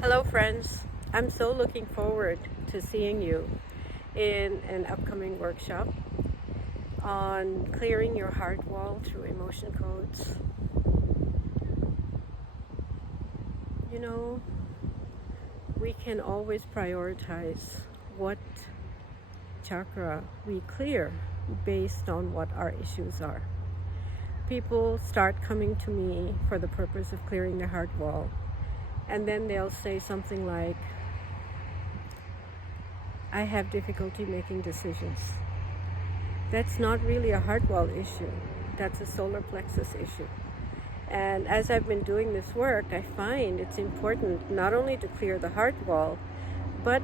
Hello friends, I'm so looking forward to seeing you in an upcoming workshop on clearing your heart wall through emotion codes. You know, we can always prioritize what chakra we clear based on what our issues are. People start coming to me for the purpose of clearing their heart wall. And then they'll say something like, I have difficulty making decisions. That's not really a heart wall issue. That's a solar plexus issue. And as I've been doing this work, I find it's important not only to clear the heart wall, but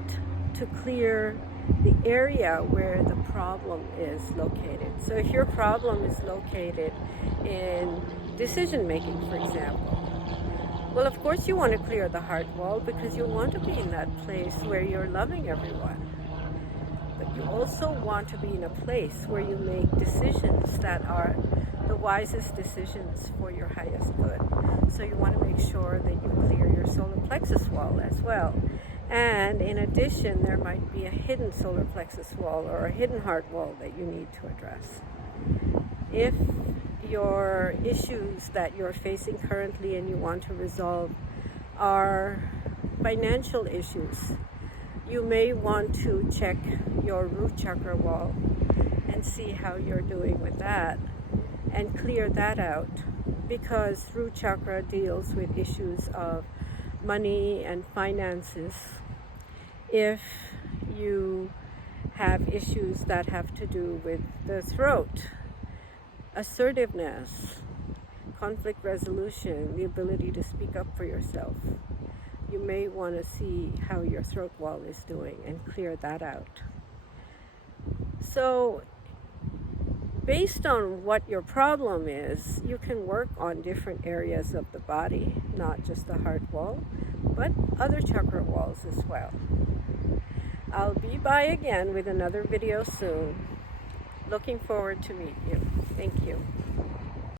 to clear the area where the problem is located. So if your problem is located in decision making, for example, well, of course you want to clear the heart wall because you want to be in that place where you're loving everyone. But you also want to be in a place where you make decisions that are the wisest decisions for your highest good. So you want to make sure that you clear your solar plexus wall as well. And in addition, there might be a hidden solar plexus wall or a hidden heart wall that you need to address. If your issues that you're facing currently and you want to resolve are financial issues, you may want to check your root chakra wall and see how you're doing with that and clear that out, because root chakra deals with issues of money and finances. If you have issues that have to do with the throat, assertiveness, conflict resolution, the ability to speak up for yourself, you may want to see how your throat wall is doing and clear that out. So based on what your problem is, you can work on different areas of the body, not just the heart wall, but other chakra walls as well. I'll be by again with another video soon. Looking forward to meet you. Thank you.